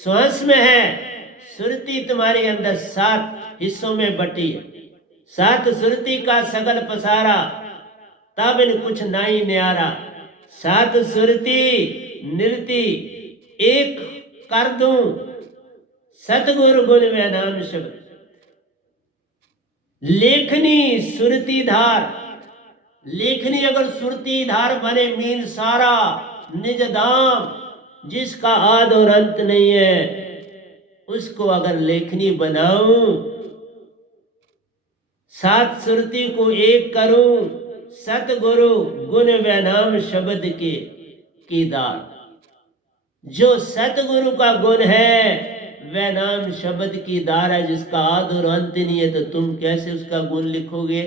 श्वास में है। सुरती तुम्हारे अंदर 7 हिस्सों में बटी है। 7 सुरती का सगल पसारा, तब इन कुछ नाई न्यारा। 7 सुरती निरति एक कर दूं, सतगुरु गुण व नाम शब्द। लेखनी सुरती धार, लेखनी अगर सुरती धार बने मीन सारा निज धाम, जिसका आद और अंत नहीं है, उसको अगर लेखनी बनाऊं, 7 सुरती को एक करूं, सतगुरु गुण व नाम शब्द की दार। जो सतगुरु का गुण है वह नाम शब्द की दार है, जिसका आद और अंत नहीं है, तो तुम कैसे उसका गुण लिखोगे?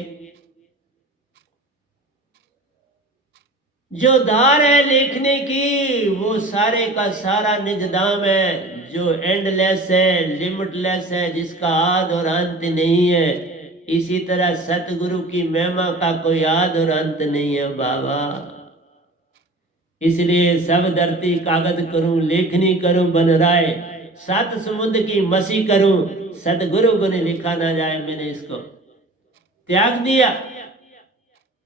जो धार है लिखने की, वो सारे का सारा निज धाम है, जो एंडलेस है, लिमिटलेस है, जिसका आद और अंत नहीं है। इसी तरह सतगुरु की महिमा का कोई आद और अंत नहीं है बाबा। इसलिए सब धरती कागज करूं, लेखनी करूं बन राय, 7 समुद्र की मसी करूं, सतगुरु गुण लिखा ना जाए। मैंने इसको त्याग दिया,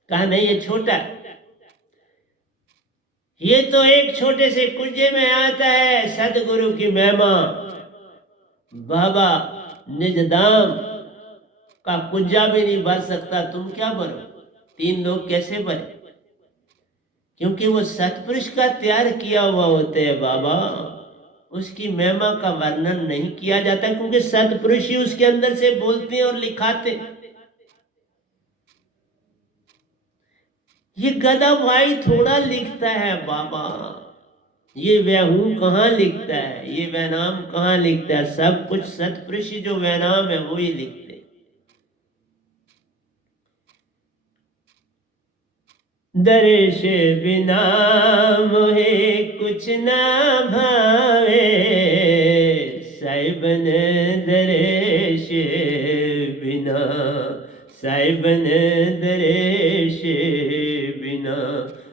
कहा नहीं ये छोटा है, ये तो एक छोटे से कुंजे में आता है। सतगुरु की महिमा बाबा निज धाम का कुंजा भी नहीं भर सकता, तुम क्या भरो? 3 लोग कैसे भरे? क्योंकि वो सतपुरुष का तैयार किया हुआ होते हैं बाबा, उसकी महिमा का वर्णन नहीं किया जाता, क्योंकि सतपुरुष ही उसके अंदर से बोलते हैं और लिखाते। ये गधा भाई थोड़ा लिखता है बाबा, ये वह हूं कहाँ लिखता है, ये वह नाम कहाँ लिखता है? सब कुछ सतपुरुष जो वह नाम है वो ही लिखते। दर्श बिना मोहे कुछ ना भावे, साहिबन दर्श बिना, साहिबन दर्श बिना,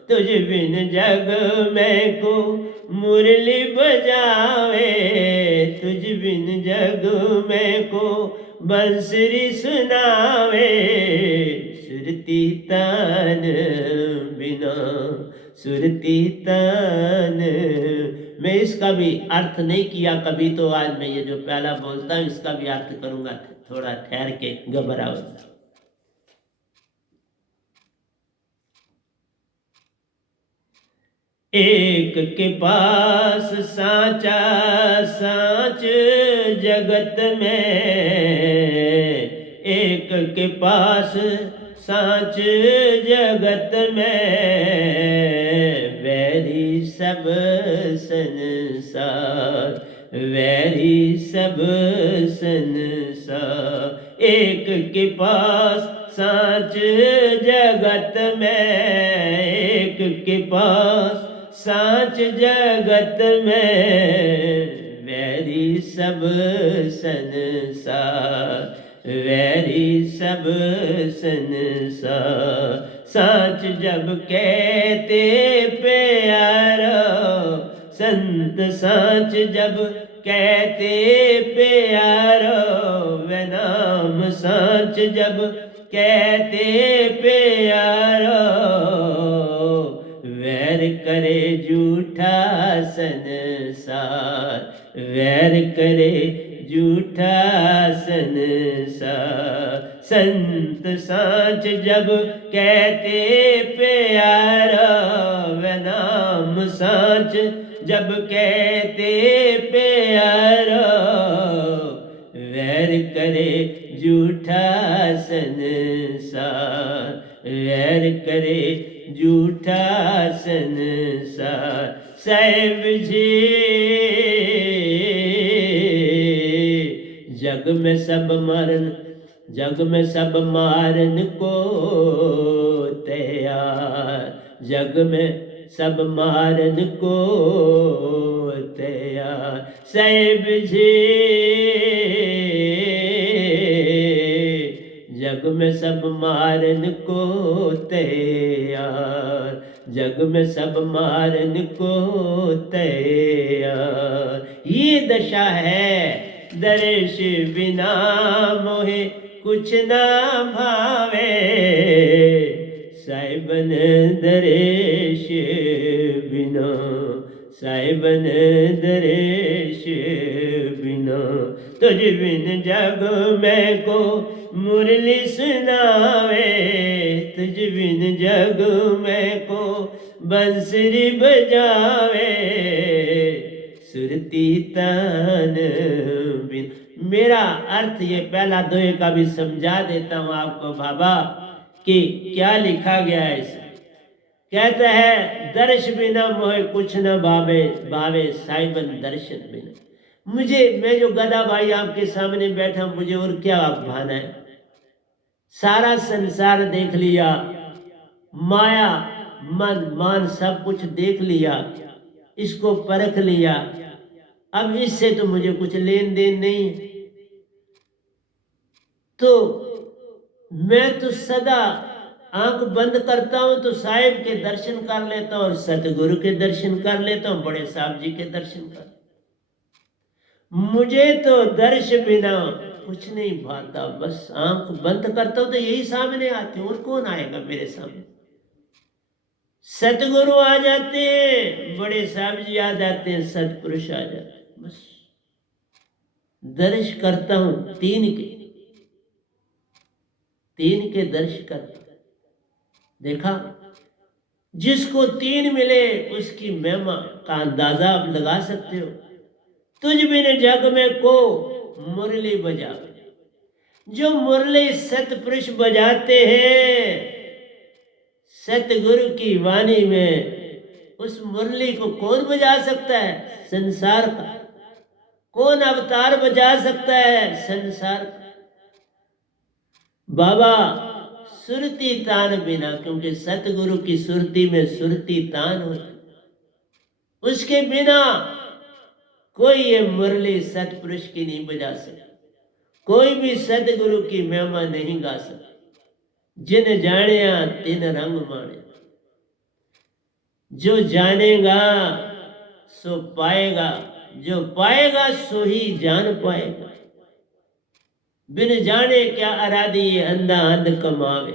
तुझ बिन जग में को मुरली बजावे, तुझ बिन जग में को बंसुरी सुनावे, सुरती तान बिना, सुरती तान। मैं इसका भी अर्थ नहीं किया कभी, तो आज मैं ये जो पहला बोलता हूँ इसका भी अर्थ करूंगा, थोड़ा ठहर के, घबराओ। एक के पास साचा साच जगत में, एक के पास साच जगत में, वैरी सब संसार, वैरी सब संसार। एक के पास साच जगत में, एक के पास साच जगत में, वैरी सब संसार, वैरी सब संसार। साच जब कहते प्यारो, संत साच जब कहते प्यारो, वे नाम साच जब कहते प्यारो, वैर करे झूठा संसार, वैर करे झूठा संसार। संत साच जब कहते प्यारा, वे नाम साच जब कहते प्यारा, वैर करे झूठा संसार, वैर करे झूठा संसार। साहिब जी जग में सब मरण, जग में सब मारन को तैयार, जग में सब मारन को तैयार। साहिब जी जग जग में सब मारन को तैयार, जग में सब मारन को तैयार। ये दशा है दर्श बिना मोहे कुछ ना भावे, साहिबन दरेश बिना, साहिबन दरेश बिना, तुझ बिन जग में को मुरली सुनावे, तुझ बिन जग में को बंसुरी बजावे, सुरती तान बिन। मेरा अर्थ ये पहला दोहे का भी समझा देता हूं आपको बाबा कि क्या लिखा गया है इसमें। कहता है दर्श बिना मोहे कुछ न भावे, भावे साहिबन दर्शन बिना। मुझे, मैं जो गधा भाई आपके सामने बैठा, मुझे और क्या भाना है? सारा संसार देख लिया, माया मन मान सब कुछ देख लिया, इसको परख लिया, अब इससे तो मुझे कुछ लेन देन नहीं है। तो मैं तो सदा आंख बंद करता हूं तो साहिब के दर्शन कर लेता हूं और सतगुरु के दर्शन कर लेता हूं, बड़े साहब जी के दर्शन कर। मुझे तो दर्श बिना कुछ नहीं भाता, बस आंख बंद करता हूं तो यही सामने आते हैं, और कौन आएगा मेरे सामने? सतगुरु आ जाते हैं, बड़े साहब जी आ जाते हैं, सतपुरुष आ जाते हैं, बस दर्श करता हूं तीन के दर्श करता। देखा, जिसको तीन मिले उसकी महिमा का अंदाजा आप लगा सकते हो। तुझ बिन जग में को मुरली बजा, जो मुरली सतपुरुष बजाते हैं सतगुरु की वाणी में, उस मुरली को कौन बजा सकता है? संसार का कौन अवतार बजा सकता है? संसार का। बाबा सुरती तान बिना, क्योंकि सतगुरु की सुरती में सुरती तान हो, उसके बिना कोई ये मुरली सतपुरुष की नहीं बजा सकता, कोई भी सतगुरु की महिमा नहीं गा सकता। जिन जानिया तिन रंग माने, जो जानेगा सो पाएगा, जो पाएगा सो ही जान पाएगा। बिन जाने क्या आराधी ये अंधा अंध कमावे।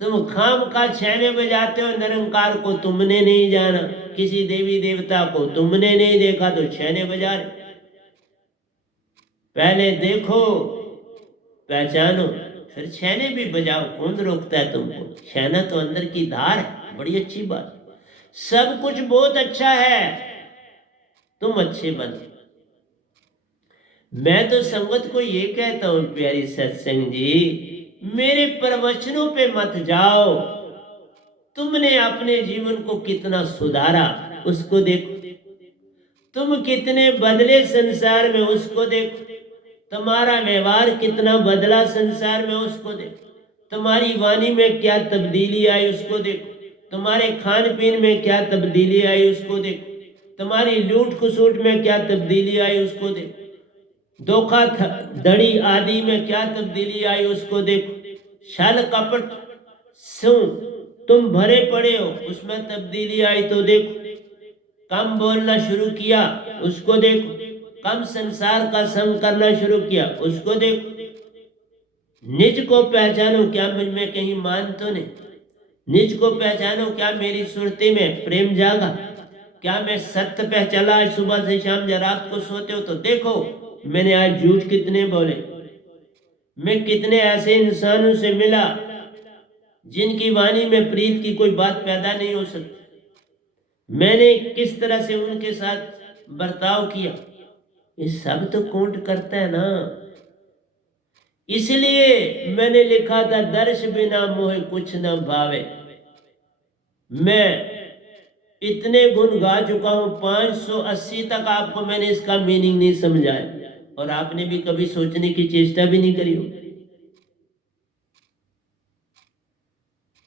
तुम खाम का छैने बजाते हो, निरंकार को तुमने नहीं जाना, किसी देवी देवता को तुमने नहीं देखा तो छैने बजा रहे। पहले देखो पहचानो फिर छैने भी बजाओ, कौन रोकता है तुमको? छैना तो अंदर की धार है, बड़ी अच्छी बात। सब कुछ बहुत अच्छा है, तुम अच्छे बनो। मैं तो संगत को ये कहता हूं प्यारी सत्संग जी, मेरे प्रवचनों पे मत जाओ, तुमने अपने जीवन को कितना सुधारा उसको देखो, तुम कितने बदले संसार में उसको देखो, तुम्हारा व्यवहार कितना बदला संसार में उसको देखो, तुम्हारी वाणी में क्या तब्दीली आई उसको देखो, तुम्हारे खान पीन में क्या तब्दीली आई उसको देखो, तुम्हारी लूट खसूट में क्या तब्दीली आई उसको देखो, धोखा धड़ी आदि में क्या तब्दीली आई उसको देखो, छल कपट सु तुम भरे पड़े हो उसमें तब्दीली आई तो देखो, कम बोलना शुरू किया उसको देखो, कम संसार का संग करना शुरू किया उसको देखो। निज को पहचानो, क्या मुझ में कहीं मान तो नहीं? निज को पहचानो, क्या मेरी सुरती में प्रेम जागा? क्या मैं सत्य पे चला आज सुबह से शाम? जब रात को सोते हो तो देखो मैंने आज झूठ कितने बोले, मैं कितने ऐसे इंसानों से मिला जिनकी वाणी में प्रीत की कोई बात पैदा नहीं हो सकती, मैंने किस तरह से उनके साथ बर्ताव किया, ये सब तो काउंट करता है ना। इसलिए मैंने लिखा था दर्श बिना मोहे कुछ न भावे। मैं इतने गुण गा चुका हूं, 580 तक आपको मैंने इसका मीनिंग नहीं समझाया, और आपने भी कभी सोचने की चेष्टा भी नहीं करी हो।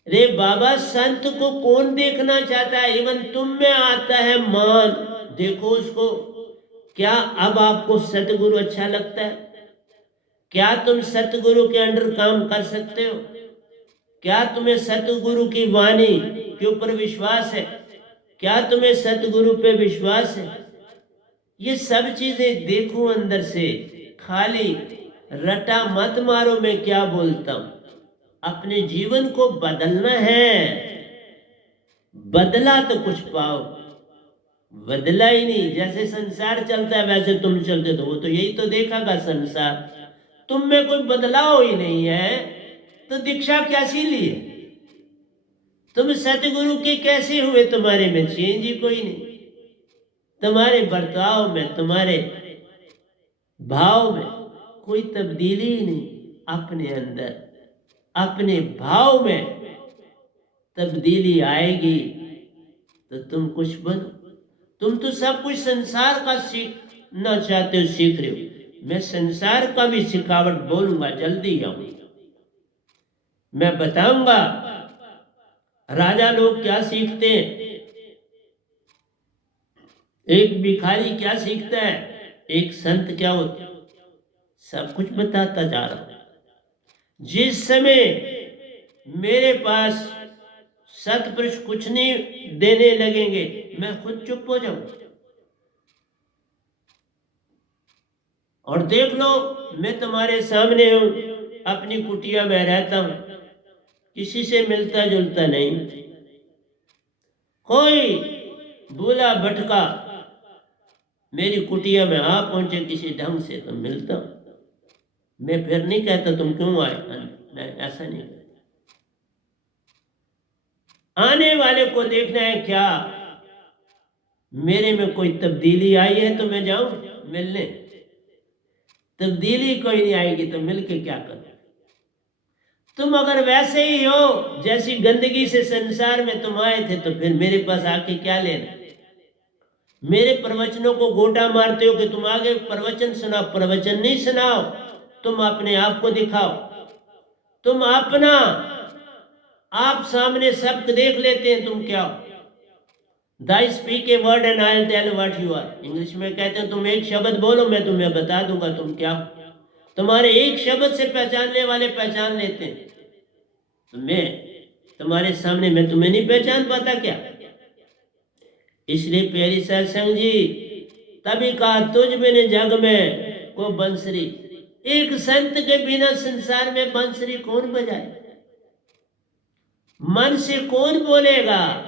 रे बाबा, संत को कौन देखना चाहता है? इवन तुम में आता है मान, देखो उसको। क्या अब आपको सतगुरु अच्छा लगता है? क्या तुम सतगुरु के अंडर काम कर सकते हो? क्या तुम्हें सतगुरु की वाणी के ऊपर विश्वास है? क्या तुम्हें सतगुरु पे विश्वास है? ये सब चीजें देखो अंदर से, खाली रटा मत मारो मैं क्या बोलता हूं। अपने जीवन को बदलना है, बदला तो कुछ पाओ, बदला ही नहीं। जैसे संसार चलता है वैसे तुम चलते, तो वो तो यही तो देखागा संसार। तुम में कोई बदलाव ही नहीं है तो दीक्षा कैसी ली? तुम सतगुरु के कैसे हुए? तुम्हारे में चेंज ही कोई नहीं, तुम्हारे बर्ताव में, तुम्हारे भाव में कोई तब्दीली ही नहीं। अपने अंदर, अपने भाव में तब्दीली आएगी तो तुम कुछ बनो। तुम तो सब कुछ संसार का सीखना चाहते हो, सीख रहे हो। मैं संसार का भी सिखावट बोलूंगा, जल्दी आऊंगा। मैं बताऊंगा राजा लोग क्या सीखते हैं, एक भिखारी क्या सीखता है, एक संत क्या होता है, सब कुछ बताता जा रहा हूं। जिस समय मेरे पास सतपुरुष कुछ नहीं देने लगेंगे, मैं खुद चुप हो जाऊं। और देख लो, मैं तुम्हारे सामने हूं, अपनी कुटिया में रहता हूं, किसी से मिलता जुलता नहीं। कोई भूला भटका मेरी कुटिया में आ पहुंचे किसी ढंग से तो मिलता हूं। मैं फिर नहीं कहता तुम क्यों आए, नहीं, ऐसा नहीं कहता। आने वाले को देखना है क्या मेरे में कोई तब्दीली आई है तो मैं जाऊं मिलने। तब्दीली कोई नहीं आएगी तो मिलके क्या करो? तुम अगर वैसे ही हो जैसी गंदगी से संसार में तुम आए थे, तो फिर मेरे पास आके क्या लेना? मेरे प्रवचनों को गोटा मारते हो कि तुम आगे प्रवचन सुनाओ। प्रवचन नहीं सुनाओ, तुम अपने आप को दिखाओ। तुम अपना आप सामने सब देख लेते हैं तुम क्या हो। Thy speak a word and I'll tell what you are। English में कहते हैं तुम एक शब्द बोलो, मैं तुम्हें बता दूंगा तुम क्या हो। तुम्हारे एक शब्द से पहचानने वाले पहचान लेते हैं। तो मैं तुम्हारे सामने, मैं तुम्हें नहीं पहचान पाता क्या? इसलिए प्यारी सत्संग जी, तभी कहा तुझ बिन जग में को बंसरी। एक संत के बिना संसार में बंसरी कौन बजाए? मन से कौन बोलेगा?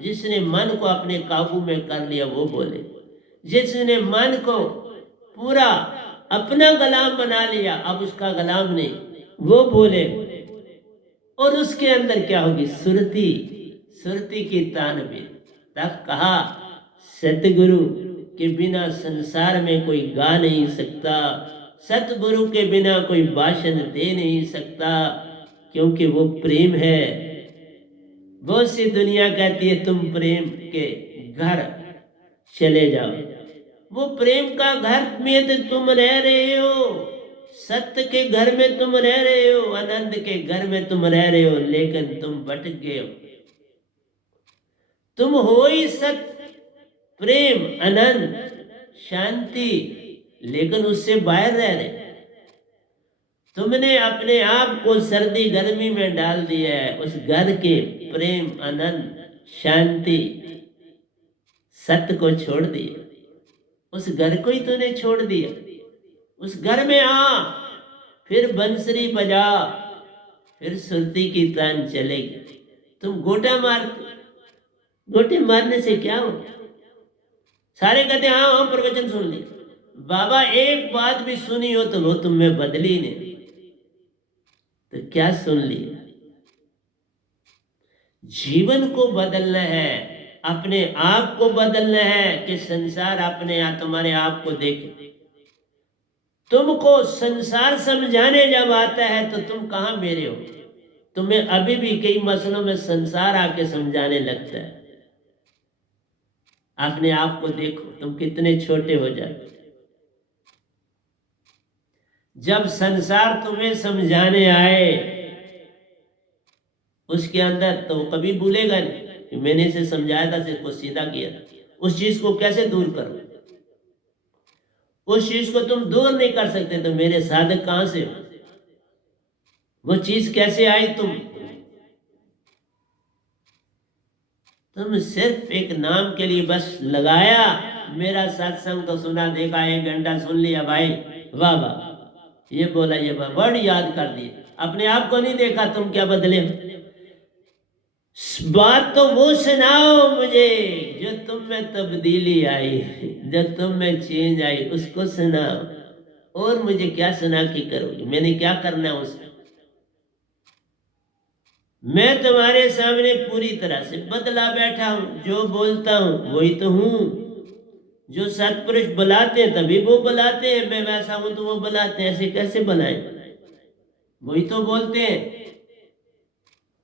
जिसने मन को अपने काबू में कर लिया वो बोले। जिसने मन को पूरा अपना गुलाम बना लिया, अब उसका गुलाम नहीं, वो बोले। और उसके अंदर क्या होगी? सुरती, सुरती की तानबीर। तब कहा सतगुरु के बिना संसार में कोई गा नहीं सकता, सतगुरु के बिना कोई भाषण दे नहीं सकता, क्योंकि वो प्रेम है। बहुत सी दुनिया कहती है तुम प्रेम के घर चले जाओ। वो प्रेम का घर में तो तुम रह रहे हो, सत्य के घर में तुम रह रहे हो, आनंद के घर में तुम रह रहे हो, लेकिन तुम भटक गए हो। तुम हो ही सत्य, प्रेम, आनंद, शांति, लेकिन उससे बाहर रह रहे। तुमने अपने आप को सर्दी गर्मी में डाल दिया है। उस घर के प्रेम, आनंद, शांति, सत्य को छोड़ दिया। उस घर को ही तूने छोड़ दिया। उस घर में आ, फिर बंसरी बजा, फिर सुरती की तान चलेगी। तुम गोटा मारते, गोटे मारने से क्या हो? सारे कहते हाँ हम प्रवचन सुन लिए। बाबा एक बात भी सुनी हो तो वो तुम में बदली नहीं, तो क्या सुन लिया? जीवन को बदलना है, अपने आप को बदलना है कि संसार अपने तुम्हारे आप को देखे। तुमको संसार समझाने जब आता है तो तुम कहाँ मेरे हो? तुम्हें अभी भी कई मसलों में संसार आके समझाने लगता है। अपने आप को देखो, तुम कितने छोटे हो जाते। जब संसार तुम्हें समझाने आए उसके अंदर, तो कभी भूलेगा नहीं कि मैंने इसे समझाया था, इसको सीधा किया था। उस चीज को कैसे दूर करो? उस चीज को तुम दूर नहीं कर सकते तो मेरे साधक कहां से हो? वो चीज कैसे आई तुम सिर्फ एक नाम के लिए बस लगाया, मेरा सत्संग तो सुना, देखा, 1 घंटा सुन लिया भाई, वाह वाह, ये बोला ये वाह, वर्ड याद कर दिए, अपने आप को नहीं देखा तुम क्या बदले हो। बात तो वो सुनाओ मुझे जो तुम में तब्दीली आई, जो तुम में चेंज आई, उसको सुनाओ। और मुझे क्या सुना के करोगे? मैंने क्या करना है उसको? मैं तुम्हारे सामने पूरी तरह से बदला बैठा हूं, जो बोलता हूं वही तो हूं। जो सत्पुरुष बुलाते हैं तभी वो बुलाते हैं, मैं वैसा हूं तो वो बुलाते हैं, ऐसे कैसे बुलाएं? वही तो बोलते हैं।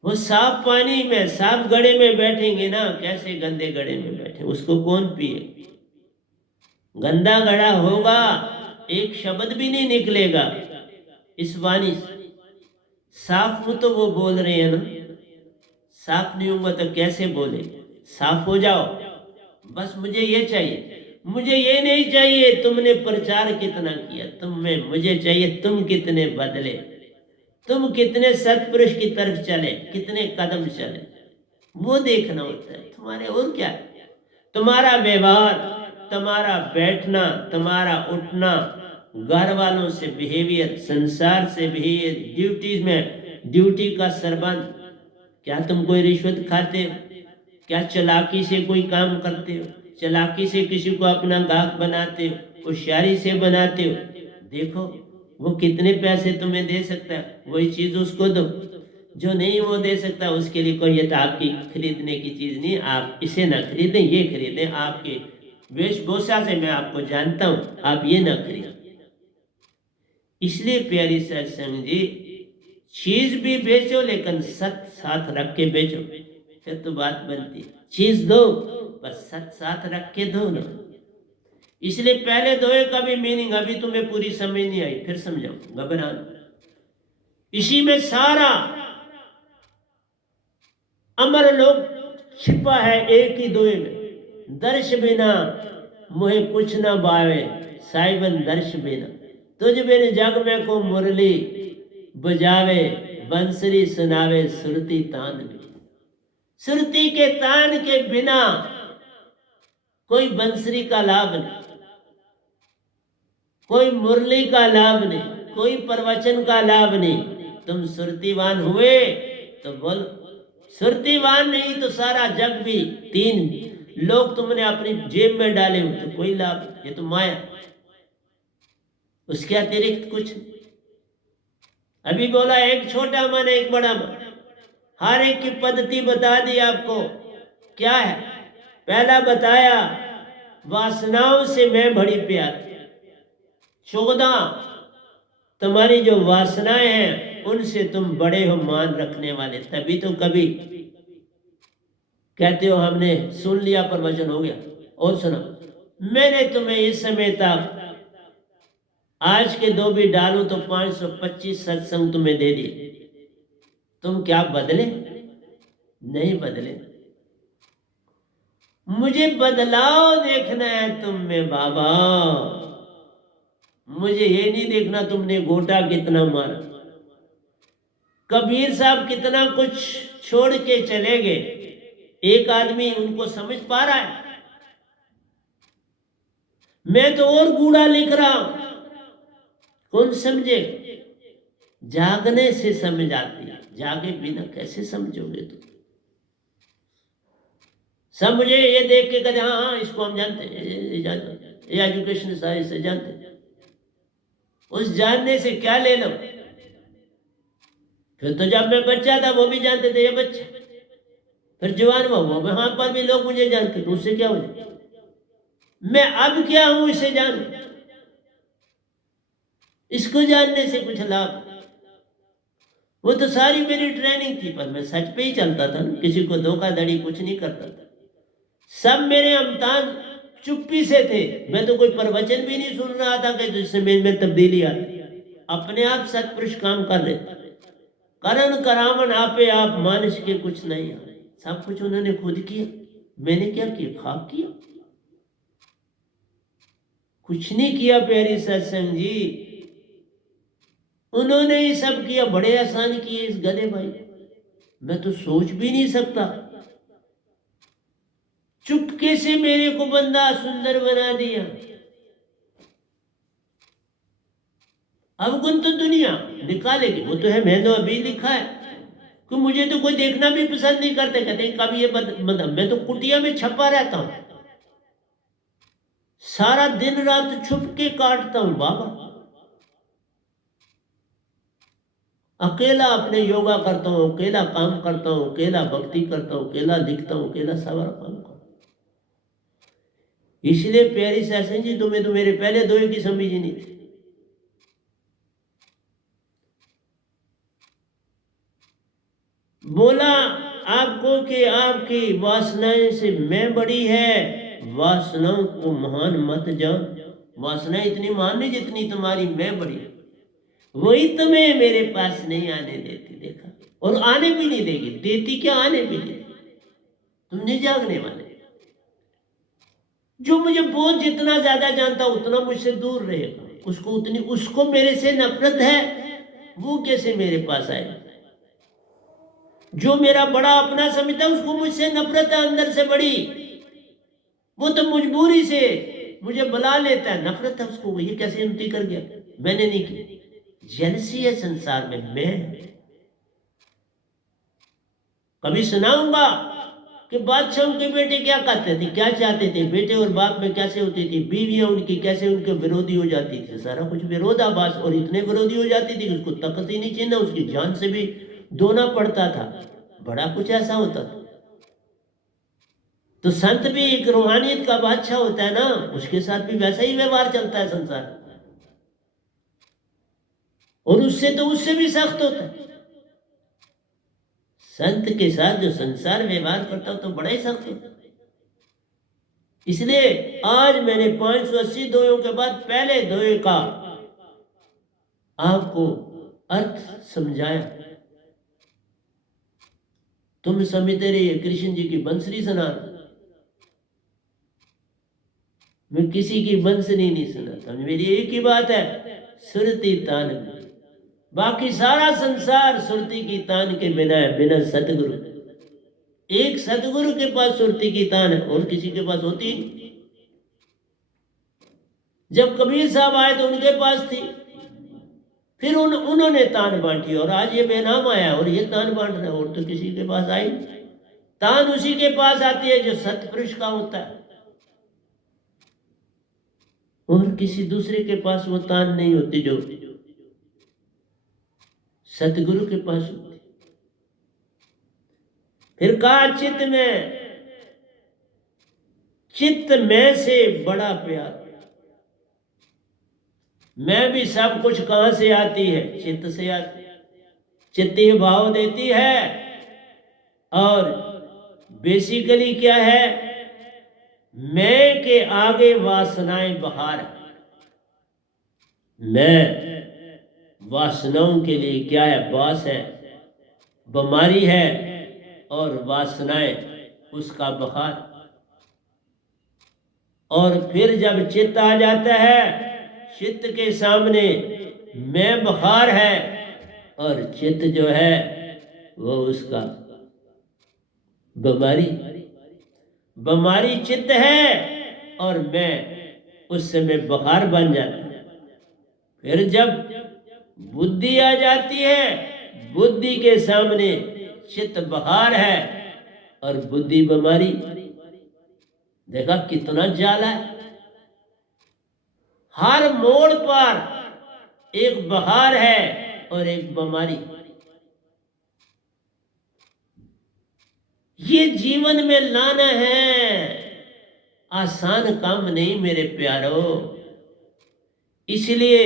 वो साफ पानी में, साफ गड़े में बैठेंगे ना, कैसे गंदे गड़े में बैठे, उसको कौन पिए? गंदा गड़ा होगा, एक शब्द भी नहीं निकलेगा इस वाणी से। साफ हूं तो वो बोल रहे हैं ना, साफ नहीं होगा तो कैसे बोले? साफ हो जाओ, बस मुझे ये चाहिए। मुझे ये नहीं चाहिए तुमने प्रचार कितना किया, तुम में मुझे चाहिए तुम कितने बदले, तुम कितने सत्पुरुष की तरफ चले, कितने कदम चले, वो देखना होता है। तुम्हारे और क्या है? तुम्हारा व्यवहार, तुम्हारा बैठना, तुम्हारा उठना, घर वालों से बिहेवियर, संसार से बिहेवियर, ड्यूटीज में ड्यूटी का संबंध, क्या तुम कोई रिश्वत खाते हो? क्या चालाकी से कोई काम करते हो? चालाकी से किसी को अपना गाहक बनाते हो? होशियारी से बनाते हो? देखो वो कितने पैसे तुम्हें दे सकता है, वही चीज उसको दो। जो नहीं वो दे सकता उसके लिए कोई ये तो आपकी खरीदने की चीज नहीं, आप इसे ना खरीदें, ये खरीदें, आपके वेशभूषा से मैं आपको जानता हूं, आप ये ना खरीदें। इसलिए प्यारी सत्संग जी, चीज भी बेचो लेकिन सत साथ रख के बेचो, फिर तो बात बनती है। चीज दो बस सत साथ रख के दो ना। इसलिए पहले दोए का भी मीनिंग अभी तुम्हें पूरी समझ नहीं आई, फिर समझाओ, घबराना। इसी में सारा अमर लोक छिपा है, एक ही दोए में। दर्श बिना मुझे कुछ न बावे, साइबन दर्श बिना। तुझ बिन जग में को मुरली बजावे, बंसरी सुनावे सुरती तान भी। सुरती के तान के बिना कोई बंसरी का लाभ नहीं, कोई मुरली का लाभ नहीं, कोई प्रवचन का लाभ नहीं। तुम सुरतीवान हुए तो बोल, सुरतीवान नहीं तो सारा जग भी, 3 लोग तुमने अपनी जेब में डाले हो तो कोई लाभ, ये तो माया, उसके अतिरिक्त कुछ नहीं। अभी बोला एक छोटा मन एक बड़ा मन, हर एक की पद्धति बता दी आपको। क्या है? पहला बताया वासनाओं से मैं बड़ी प्यार। 14 तुम्हारी जो वासनाएं हैं उनसे तुम बड़े हो, मान रखने वाले। तभी तो कभी कहते हो हमने सुन लिया प्रवचन हो गया, और सुना। मैंने तुम्हें इस समय तक आज के 2 भी डालूं तो 525 सत्संग तुम्हें दे दिए, तुम क्या बदले? नहीं बदले। मुझे बदलाव देखना है तुम में बाबा, मुझे ये नहीं देखना तुमने गोटा कितना मारा। कबीर साहब कितना कुछ छोड़ के चले गए, एक आदमी उनको समझ पा रहा है? मैं तो और गूढ़ा लिख रहा हूं, कौन समझे? जागने से समझ आती है, जागे बिना कैसे समझोगे तुम? सब मुझे ये देख के कहते हाँ हाँ इसको हम जानते हैं, ये एजुकेशन साइंस से जानते हैं। उस जानने से क्या ले लो? फिर तो जब मैं बच्चा था वो भी जानते थे ये बच्चा, फिर जवान हुआ वो वहां पर भी लोग मुझे जानते थे, उससे क्या हो जाए? मैं अब क्या हूं इसे जान, इसको जानने से कुछ लाभ? वो तो सारी मेरी ट्रेनिंग थी, पर मैं सच पे ही चलता था ना, किसी को धोखाधड़ी कुछ नहीं करता था। सब मेरे अमतान चुप्पी से थे, मैं तो कोई प्रवचन भी नहीं सुन रहा था कि जिससे में तब्दीली आती। अपने आप सत्पुरुष काम कर रहे, करण करावन आपे आप, मानुष के कुछ नहीं है, सब कुछ उन्होंने खुद किया। मैंने क्या किया? खाक किया। कुछ नहीं किया प्यारी सत्संग जी, उन्होंने ही सब किया। बड़े आसान किए इस गधे भाई, मैं तो सोच भी नहीं सकता। चुपके से मेरे को बंदा सुंदर बना दिया। अवगुण तो दुनिया निकालेगी, वो तो है, मैंने अभी लिखा है कि मुझे तो कोई देखना भी पसंद नहीं करते। कहते हैं कभी ये मैं तो कुटिया में छपा रहता हूं, सारा दिन रात छुप के काटता हूं बाबा। अकेला अपने योगा करता हूं, अकेला काम करता हूं, अकेला भक्ति करता हूं, अकेला लिखता हूं, अकेला सारा काम करता हूं। इसलिए प्यारी सत्संग जी, तुम्हें तो मेरे पहले दोहे की समझ ही नहीं थी। बोला आपको कि आपकी वासनाएं से मैं बड़ी है, वासनाओं को महान मत जान। वासनाएं इतनी महान नहीं जितनी तुम्हारी मैं बड़ी, वही तुम्हें मेरे पास नहीं आने देती। देखा, और आने भी नहीं देगी। देती क्या, आने भी नहीं देगी। तुम नहीं जागने वाले। जो मुझे बहुत जितना ज्यादा जानता उतना मुझसे दूर रहेगा। उसको मेरे से नफरत है, वो कैसे मेरे पास आएगा। जो मेरा बड़ा अपना समझता है उसको मुझसे नफरत है अंदर से बड़ी, वो तो मजबूरी से मुझे बुला लेता है। नफरत है उसको, ये कैसे उल्टी कर गया, मैंने नहीं की। जेलसी है संसार में। मैं कभी सुनाऊंगा कि बादशाह के बेटे क्या कहते थे, क्या चाहते थे, बेटे और बाप में कैसे होती थी, बीवियां उनकी कैसे उनके विरोधी हो जाती थी, सारा कुछ विरोधाभास। और इतने विरोधी हो जाती थी कि उसको तकत ही नहीं छीनना, उसकी जान से भी धोना पड़ता था। बड़ा कुछ ऐसा होता था। तो संत भी एक रूहानियत का बादशाह होता है ना, उसके साथ भी वैसा ही व्यवहार चलता है संसार। और उससे भी सख्त होता है। संत के साथ जो संसार व्यवहार करता हो तो बड़ा ही सख्त होता है। इसलिए आज मैंने 580 दोयों के बाद पहले दोहे का आपको अर्थ समझाया। तुम समझते रहिए कृष्ण जी की बंसरी सुना। मैं किसी की बंसरी नहीं सुनाता, मेरी एक ही बात है, सुरती तान। बाकी सारा संसार सुरती की तान के बिना है, बिना सतगुरु। एक सतगुरु के पास सुरती की तान है, और किसी के पास होती नहीं। जब कबीर साहब आए तो उनके पास थी, फिर उन्होंने तान बांटी, और आज ये बेनाम आया और ये तान बांट रहे, और तो किसी के पास आई। तान उसी के पास आती है जो सतपुरुष का होता है, और किसी दूसरे के पास वो तान नहीं होती जो सतगुरु के पास होती। फिर कहा चित्त में से बड़ा प्यार। मैं भी सब कुछ कहां से आती है, चित्त से आती है। चित्त ही भाव देती है, और बेसिकली क्या है, मैं के आगे वासनाएं बहार। मैं वासनाओं के लिए क्या है, बास है, बीमारी है, और वासनाएं उसका बहार। और फिर जब चित्त आ जाता है, चित्त के सामने मैं बखार है, और चित्त जो है वो उसका बीमारी चित्त है, और मैं उस समय बखार बन जाता है। फिर जब बुद्धि आ जाती है, बुद्धि के सामने चित्त बखार है और बुद्धि बीमारी। देखा कितना जाला है। हर मोड़ पर एक बहार है और एक बीमारी। ये जीवन में लाना है, आसान काम नहीं मेरे प्यारो। इसलिए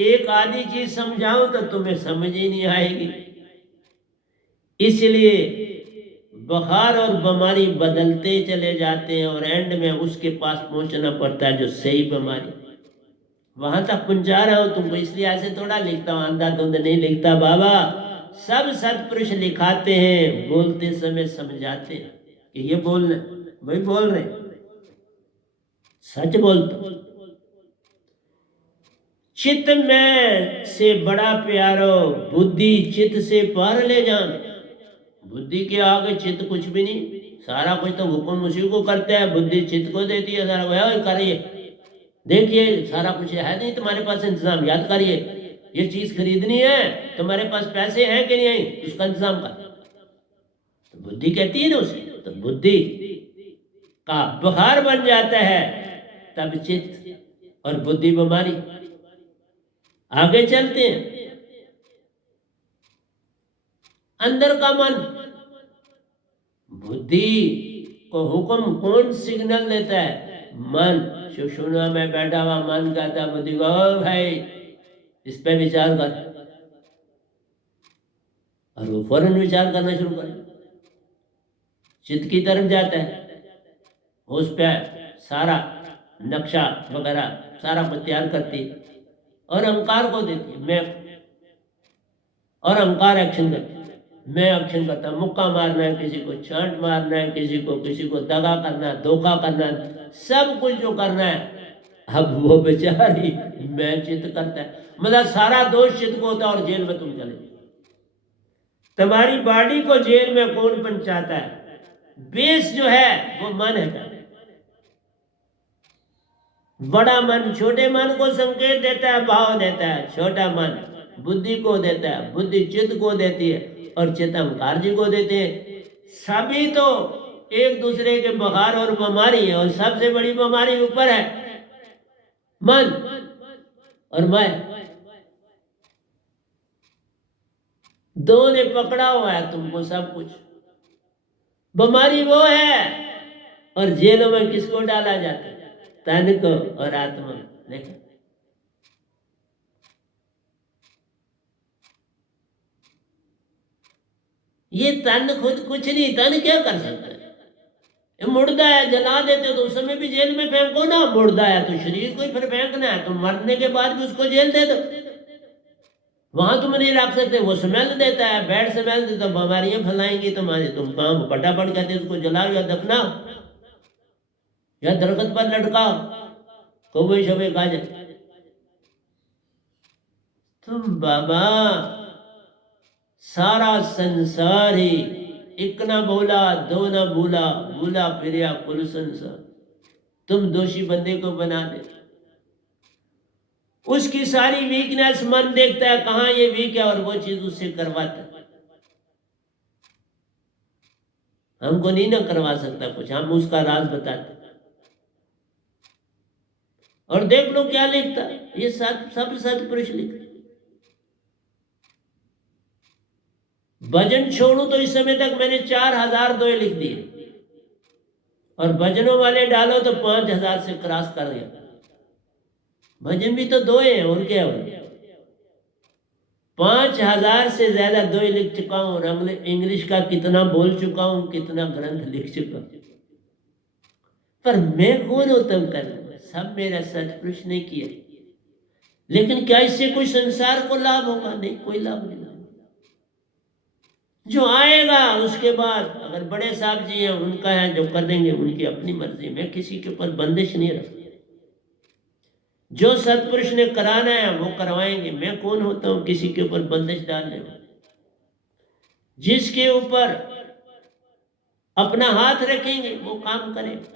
एक आधी चीज समझाऊं तो तुम्हें समझ ही नहीं आएगी। इसलिए बुखार और बीमारी बदलते चले जाते हैं, और एंड में उसके पास पहुंचना पड़ता है जो सही बीमारी। वहां तक पहुंचा रहा हूं तुमको, इसलिए ऐसे थोड़ा लिखता हूं, अंधाधुंध नहीं लिखता बाबा। सब सत्पुरुष लिखाते हैं, बोलते समय समझाते हैं कि ये बोलना, वही बोल रहे, सच बोलता। चित में से बड़ा प्यारो, बुद्धि चित से पार ले जान। बुद्धि के आगे चित कुछ भी नहीं, सारा कुछ तो हुक्म उसी को करता है, बुद्धि चित को देती है सारा, वह करिए, देखिए सारा कुछ है नहीं तुम्हारे पास इंतजाम, याद करिए, ये चीज खरीदनी है, तुम्हारे पास पैसे हैं कि नहीं, उसका इंतजाम कर। तो बुद्धि कहती है ना उसे, तो बुद्धि का बुखार बन जाता है, तब चित्त और बुद्धि बीमारी। आगे चलते हैं, अंदर का मन, बुद्धि को हुक्म कौन सिग्नल देता है? मन। सुषुम्ना में बैठा हुआ मन कहता है बुद्धि को, ओ भाई इस पे विचार कर, और वो फौरन विचार करना शुरू कर, चित्त की तरफ जाता है, उस पे सारा नक्शा वगैरह सारा कुछ तैयार करती है और अहंकार को देती है मैं, और अहंकार एक्शन करती है, मैं एक्शन करता, मुक्का मारना है किसी को, छांट मारना है किसी को दगा करना, धोखा करना, सब कुछ जो करना है, अब वो बेचारी मैं चित्त करता है, मतलब सारा दोष चित्त को होता है और जेल में तुम चले। तुम्हारी बॉडी को जेल में कौन पहुंचाता है? बेस जो है वो मन है। बड़ा मन छोटे मन को संकेत देता है, भाव देता है, छोटा मन बुद्धि को देता है, बुद्धि चित्त को देती है और चित्त अहंकार जी को देते हैं। सभी तो एक दूसरे के बुखार और बीमारी है, और सबसे बड़ी बीमारी ऊपर है, मन और मैं, दो ने पकड़ा हुआ है तुमको सब कुछ। बीमारी वो है, और जेलों में किसको डाला जाता है? तन को और आत्मा। देखो ये तन खुद कुछ नहीं, तन क्या कर सकता है? ये मुर्दा है, जला देते तो उस समय भी जेल में फेंको ना, मुर्दा है तो शरीर को ही फिर फेंकना है, तो मरने के बाद भी उसको जेल दे दो, वहां तुम नहीं रख सकते, वो स्मेल देता है, बैड स्मेल देता, तो बीमारियां फैलाएंगी तुम्हारी, तुम काम फटाफट कहते उसको जलाओ या दफनाओ या दरख्त पर लटकाओ, कौवे शवे खा जाए। तुम बाबा सारा संसार ही, एक ना बोला दो ना भूला, भूला फिरिया कुल संसार, तुम दोषी बंदे को बना दे। उसकी सारी वीकनेस मन देखता है, कहां ये वीक है, और वो चीज उससे करवाता है। हमको नहीं ना करवा सकता कुछ, हम उसका राज बताते। और देख लो क्या लिखता है, ये सब सत्पुरुष लिखते। भजन छोड़ू तो इस समय तक मैंने 4000 दोहे लिख दिए, और भजनों वाले डालो तो 5000 से क्रॉस कर गया। भजन भी तो दो हैं, और क्या हो, 5000 से ज्यादा दोहे लिख चुका हूं, और इंग्लिश का कितना बोल चुका हूं, कितना ग्रंथ लिख चुका, पर मैं कौन होता हूं करने? सब मेरा सत्पुरुष ने किया। लेकिन क्या इससे कोई संसार को लाभ होगा? नहीं, कोई लाभ नहीं। जो आएगा उसके बाद, अगर बड़े साहब जी हैं उनका है, जो कर देंगे उनकी अपनी मर्जी, मैं किसी के ऊपर बंदिश नहीं रखता। जो सत्पुरुष ने कराना है वो करवाएंगे, मैं कौन होता हूं किसी के ऊपर बंदिश डालने में। जिसके ऊपर अपना हाथ रखेंगे वो काम करेगा,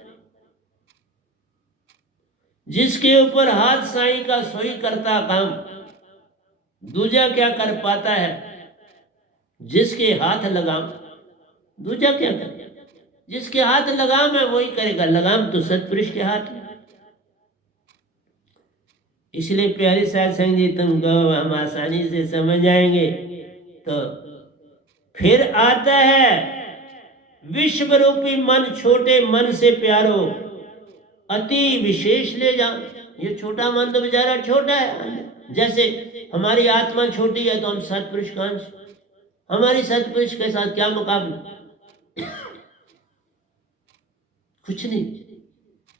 जिसके ऊपर हाथ साईं का सोई करता काम, दूजा क्या कर पाता है? जिसके हाथ लगाम, दूजा क्या करे? जिसके हाथ लगाम है वही करेगा, लगाम तो सत्पुरुष के हाथ में। इसलिए प्यारे साथ संग जी, तुमको हम आसानी से समझ आएंगे। तो फिर आता है विश्व रूपी मन, छोटे मन से प्यारो अति विशेष ले जा। ये छोटा मन तो बेचारा छोटा है, जैसे हमारी आत्मा छोटी है तो हम सत्पुरुष का अंश, हमारी सत्पुरुष के साथ क्या मुकाबला? कुछ नहीं।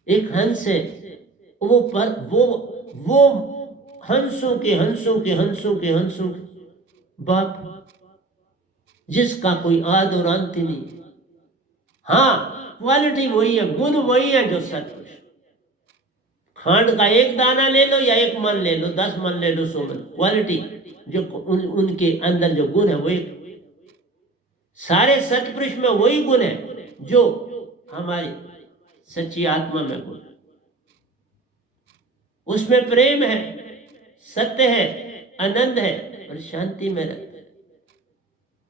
एक हंस है, वो हंसों के बाप, जिसका कोई आद और अंत नहीं। हाँ, क्वालिटी वही है, गुण वही है जो सत्पुरुष। खांड का एक दाना ले लो या एक मन ले लो, 10 मन ले लो, 100 मन, क्वालिटी जो उनके अंदर जो गुण है वो एक। सारे सतपुरुष में वही गुण है जो हमारी सच्ची आत्मा में गुण, उसमें प्रेम है, सत्य है, आनंद है और शांति में रहते।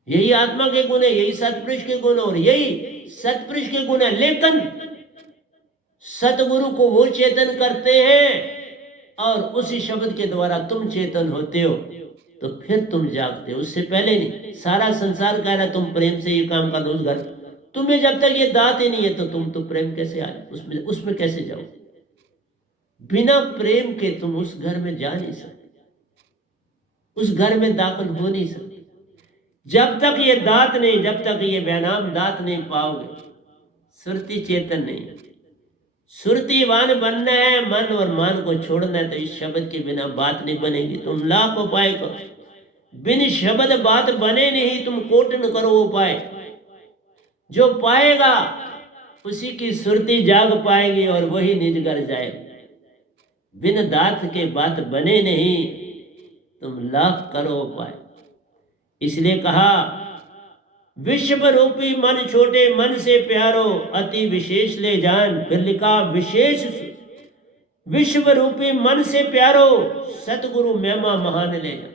यही आत्मा के गुण है, यही सतपुरुष के गुण और यही सतपुरुष के गुण है। लेकिन सतगुरु को वो चेतन करते हैं और उसी शब्द के द्वारा तुम चेतन होते हो, तो फिर तुम जागते हो, उससे पहले नहीं। सारा संसार कह रहा है तुम प्रेम से ये काम कर लो, उस घर, तुम्हें जब तक ये दात ही नहीं है तो तुम तो प्रेम कैसे आए, उसमें कैसे जाओ? बिना प्रेम के तुम उस घर में जा नहीं सकते, उस घर में दाखिल हो नहीं सकते। जब तक ये दात नहीं, जब तक ये वैनाम दात नहीं पाओगे, सुरती चेतन नहीं। सुरतीवान बनना है, मन और मान को छोड़ना है, तो इस शब्द के बिना बात नहीं बनेगी। तुम लाख उपाय करो, बिन शब्द बात बने नहीं। तुम कोटन करो उपाय, जो पाएगा उसी की सुरती जाग पाएगी और वही निज घर जाएगा। बिन दात के बात बने नहीं, तुम लाख करो उपाय। इसलिए कहा विश्व रूपी मन छोटे मन से प्यारो, अति विशेष ले जान। फिर लिखा विशेष विश्व रूपी मन से प्यारो, सतगुरु महिमा महान ले जान।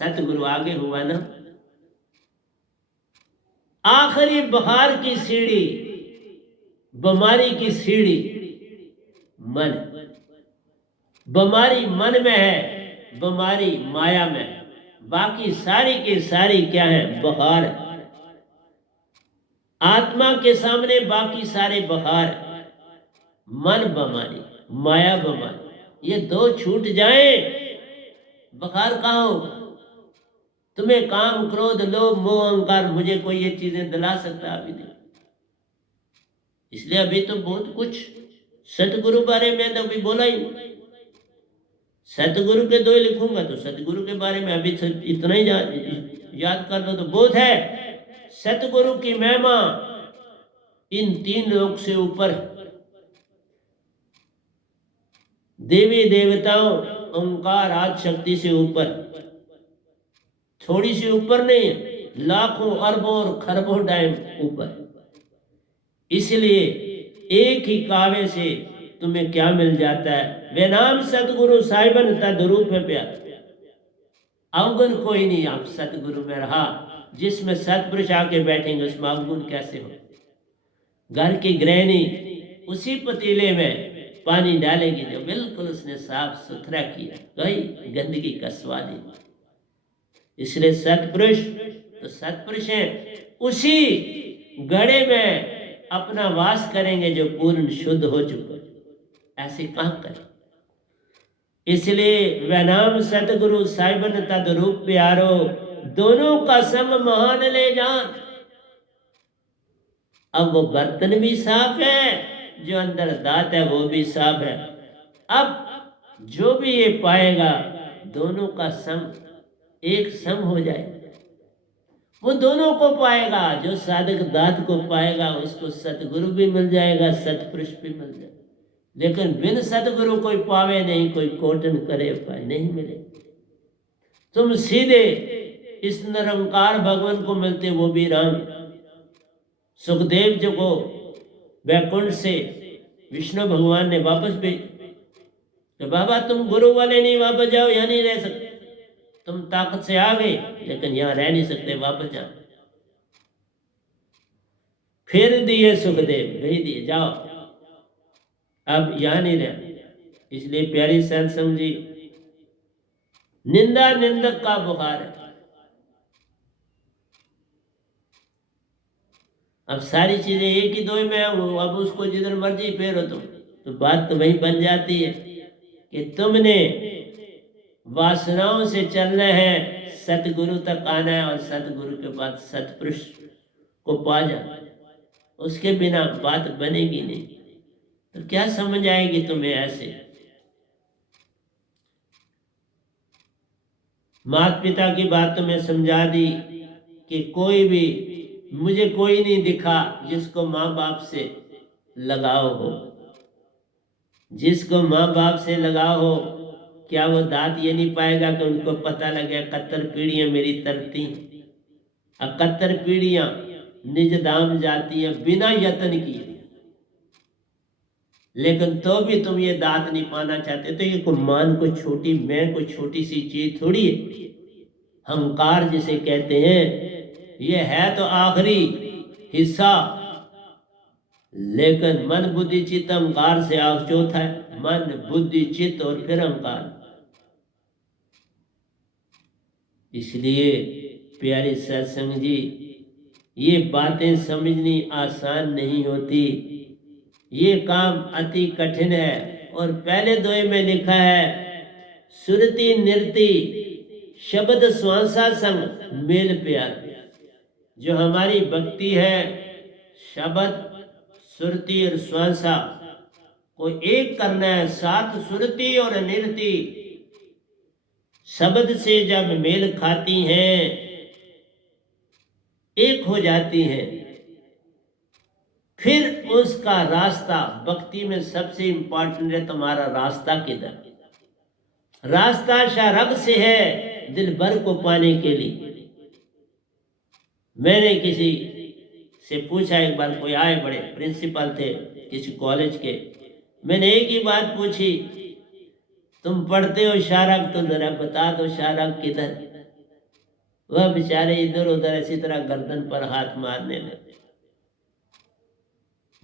सतगुरु आगे हुआ ना, आखिरी बहार की सीढ़ी, बीमारी की सीढ़ी मन। बीमारी मन में है, बीमारी माया में है, बाकी सारी की सारी क्या है? बहार। आत्मा के सामने बाकी सारे बहार। मन बीमारी, माया बीमारी, ये दो छूट जाए, बहार कहाँ हो? तुम्हें काम क्रोध लोभ मोह अहंकार, मुझे कोई ये चीजें दिला सकता अभी नहीं। इसलिए अभी तो बहुत कुछ सतगुरु बारे में तो अभी बोला ही। सतगुरु के दो ही लिखूंगा तो सतगुरु के बारे में अभी इतना ही याद कर लो तो बहुत है। सतगुरु की महिमा इन 3 लोक से ऊपर, देवी देवताओं ओंकार आदि शक्ति से ऊपर, थोड़ी सी ऊपर नहीं है, लाखों अरबों और खरबों टाइम ऊपर। इसलिए एक ही कावे से तुम्हें क्या मिल जाता है? वे नाम सतगुरु साहिबन तद्रूप है प्यार। अवगुण कोई नहीं, आप सतगुरु में रहा, जिसमें सतपुरुष आके बैठेंगे उसमें अवगुण कैसे हो? घर की गृहिणी उसी पतीले में पानी डालेगी जो बिल्कुल उसने साफ सुथरा किया, कोई गंदगी का स्वाद ही नहीं। इसलिए सतपुरुष तो सतपुरुष है, उसी घड़े में अपना वास करेंगे जो पूर्ण शुद्ध हो चुका। ऐसे कहां करें? इसलिए वह नाम सतगुरु साहिबन तद्रूप प्यारो, दोनों का सम महान ले जान। अब वो बर्तन भी साफ है, जो अंदर दात है वो भी साफ है। अब जो भी ये पाएगा, दोनों का सम एक सम हो जाए, वो दोनों को पाएगा। जो साधक दात को पाएगा उसको सतगुरु भी मिल जाएगा, सतपुरुष भी मिल जाएगा। लेकिन बिन सतगुरु कोई पावे नहीं, कोई कोटन करे पाए नहीं मिले। तुम सीधे इस निरंकार भगवान को मिलते, वो भी राम। सुखदेव जी को वैकुंठ से विष्णु भगवान ने वापस भेज, तो बाबा तुम गुरु वाले नहीं, वापस जाओ, यहाँ नहीं रह सकते, तुम ताकत से आ गए लेकिन यहाँ रह नहीं सकते, वापस जाओ। फिर दिए सुखदेव, भेज दिए, जाओ अब यहाँ नहीं रह। इसलिए प्यारी संत समझी, निंदा निंदक का बुखार है। अब सारी चीजें एक ही दो ही में हूं, अब उसको जिधर मर्जी फेरो तो बात तो वही बन जाती है कि तुमने वासनाओं से चलना है, सतगुरु तक आना है और सतगुरु के बाद सतपुरुष को पा जाना। उसके बिना बात बनेगी नहीं। तो क्या समझ आएगी तुम्हें? ऐसे माता पिता की बात तो मैं समझा दी कि कोई भी, मुझे कोई नहीं दिखा जिसको माँ बाप से लगाव हो। जिसको माँ बाप से लगाव हो, क्या वो दांत ये नहीं पाएगा कि उनको पता लगे 71 पीढ़ियां मेरी तरती, 71 पीढ़ियां निज धाम जाती है बिना यत्न किए। लेकिन तो भी तुम ये दांत नहीं पाना चाहते, तो ये को मान को छोटी, मैं को छोटी सी चीज थोड़ी है। अहंकार जिसे कहते हैं, ये है तो आखिरी हिस्सा, लेकिन मन बुद्धि चित्त अहंकार से आग चौथा है। मन बुद्धि चित्त और फिर अहंकार। इसलिए प्यारे सत्संग जी, ये बातें समझनी आसान नहीं होती, ये काम अति कठिन है। और पहले दोहे में लिखा है, सुरति नृति शब्द स्वांसा संग मेल प्यार। जो हमारी भक्ति है, शब्द सुरति और स्वांसा को एक करना है। साथ सुरति और नृति शब्द से जब मेल खाती हैं, एक हो जाती हैं, फिर उसका रास्ता, भक्ति में सबसे इंपॉर्टेंट है तुम्हारा रास्ता किधर। रास्ता शारग से है दिल भर को पाने के लिए। मैंने किसी से पूछा, एक बार कोई आए, बड़े प्रिंसिपल थे किसी कॉलेज के, मैंने एक ही बात पूछी, तुम पढ़ते हो शारग, तो जरा बता दो शारग किधर। वह बेचारे इधर उधर इसी तरह गर्दन पर हाथ मारने लगे।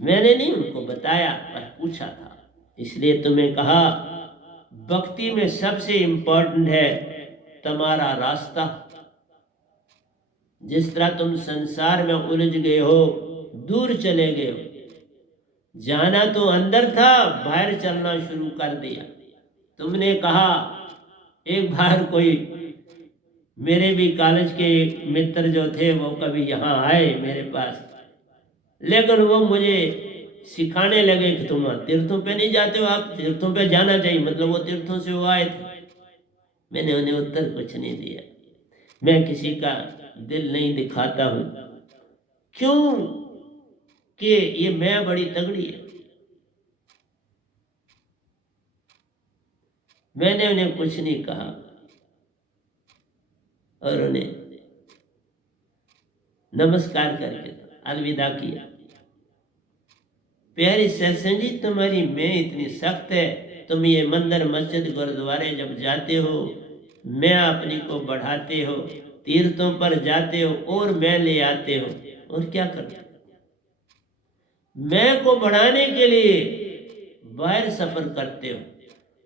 मैंने नहीं उनको बताया, पर पूछा था। इसलिए तुम्हें कहा, भक्ति में सबसे इंपॉर्टेंट है तुम्हारा रास्ता। जिस तरह तुम संसार में उलझ गए हो, दूर चले गए हो, जाना तो अंदर था, बाहर चलना शुरू कर दिया। तुमने कहा, एक बार कोई मेरे भी कॉलेज के मित्र जो थे, वो कभी यहाँ आए मेरे पास, लेकिन वो मुझे सिखाने लगे कि तुम तीर्थों पे नहीं जाते हो, आप तीर्थों पे जाना चाहिए, मतलब वो तीर्थों से वो आए थे। मैंने उन्हें उत्तर कुछ नहीं दिया। मैं किसी का दिल नहीं दिखाता हूं, क्यों कि ये मैं बड़ी तगड़ी है। मैंने उन्हें कुछ नहीं कहा और उन्हें नमस्कार करके अलविदा किया। प्यारी सत्संग जी, तुम्हारी मैं इतनी सख्त है, तुम ये मंदिर मस्जिद गुरुद्वारे जब जाते हो, मैं अपनी को बढ़ाते हो, तीर्थों पर जाते हो और मैं ले आते हो, और क्या करते हो? मैं को बढ़ाने के लिए बाहर सफर करते हो।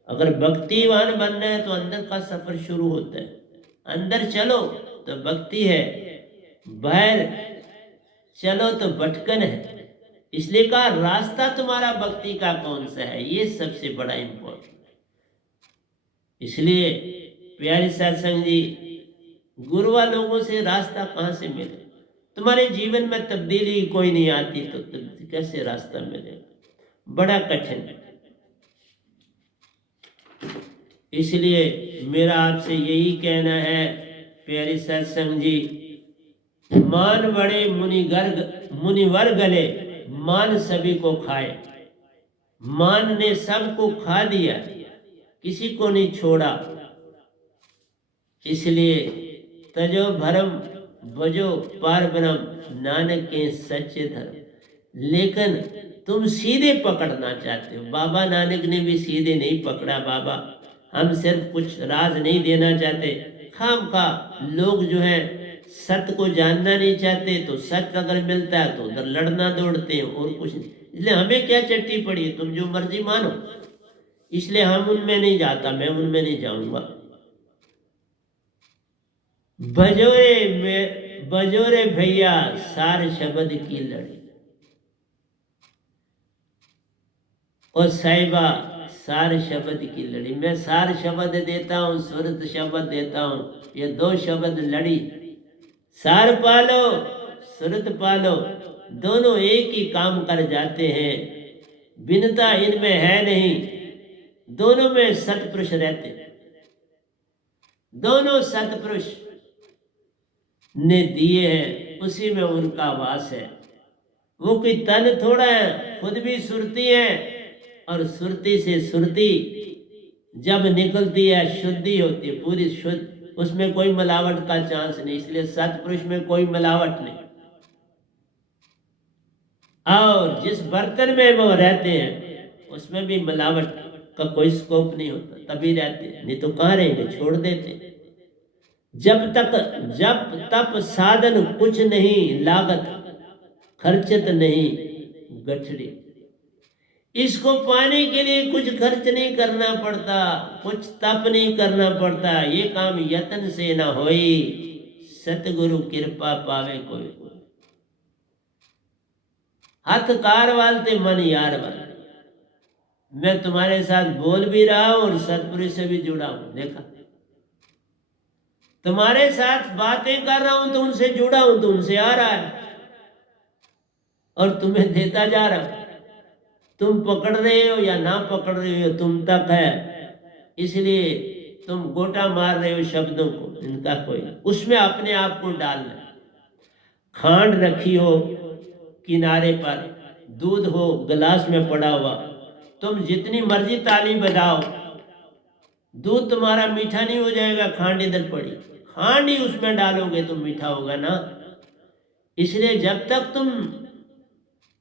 अगर भक्तिवान बनना है तो अंदर का सफर शुरू होता है। अंदर चलो तो भक्ति है, बाहर चलो तो भटकन है। इसलिए कहा, रास्ता तुम्हारा भक्ति का कौन सा है, ये सबसे बड़ा इंपॉर्टेंट है। इसलिए प्यारे सत्संग जी, गुरुआ लोगों से रास्ता कहां से मिले? तुम्हारे जीवन में तब्दीली कोई नहीं आती तो कैसे रास्ता मिलेगा? बड़ा कठिन है। इसलिए मेरा आपसे यही कहना है प्यारे सत्संग जी, मान बड़े मुनिवर गले, मान सभी को खाए। मान ने सबको खा दिया, किसी को नहीं छोड़ा। इसलिए तजो भरम भजो पार ब्रह्म, नानक के सच्चे धर्म। लेकिन तुम सीधे पकड़ना चाहते हो। बाबा नानक ने भी सीधे नहीं पकड़ा। बाबा, हम सिर्फ कुछ राज नहीं देना चाहते। खामखा लोग जो है सत्य को जानना नहीं चाहते, तो सत्य अगर मिलता है तो उधर लड़ना दौड़ते हैं, और कुछ नहीं। इसलिए हमें क्या चट्टी पड़ी है, तुम जो मर्जी मानो। इसलिए हम उनमें नहीं जाता, मैं उनमें नहीं जाऊंगा। बजोरे भैया सार शब्द की लड़ी, और साहिबा सार शब्द की लड़ी। मैं सार शब्द देता हूँ, सुरत शब्द देता हूँ, ये दो शब्द लड़ी। सार पालो सुरत पालो, दोनों एक ही काम कर जाते हैं। भिन्नता इनमें है नहीं, दोनों में सतपुरुष रहते हैं। दोनों सतपुरुष ने दिए हैं, उसी में उनका वास है। वो कोई तन थोड़ा है, खुद भी सुरती है और सुरती से सुरती जब निकलती है शुद्धि होती है, पूरी शुद्ध, उसमें कोई मिलावट का चांस नहीं। इसलिए सतपुरुष में कोई मिलावट नहीं। और जिस बर्तन में वो रहते हैं उसमें भी मिलावट का कोई स्कोप नहीं होता, तभी रहते हैं, नहीं तो कहाँ रहेंगे, छोड़ देते हैं। जब तप साधन कुछ नहीं लागत, खर्चत नहीं गठड़ी। इसको पाने के लिए कुछ खर्च नहीं करना पड़ता, कुछ तप नहीं करना पड़ता। ये काम यत्न से ना होई, सतगुरु कृपा पावे कोई। हाथ कार वालते मन यार वाल। मैं तुम्हारे साथ बोल भी रहा हूं और सतपुरुष से भी जुड़ा हूं। देखा, तुम्हारे साथ बातें कर रहा हूं तो उनसे जुड़ा हूं, तो उनसे आ रहा है और तुम्हें देता जा रहा हूं। तुम पकड़ रहे हो या ना पकड़ रहे हो, तुम तक है। इसलिए तुम गोटा मार रहे हो शब्दों को, इनका कोई, उसमें अपने आप को डालना। खांड रखी हो किनारे पर, दूध हो गिलास में पड़ा हुआ, तुम जितनी मर्जी ताली बजाओ, दूध तुम्हारा मीठा नहीं हो जाएगा। खांड इधर पड़ी, खांड ही उसमें डालोगे तो मीठा होगा ना। इसलिए जब तक तुम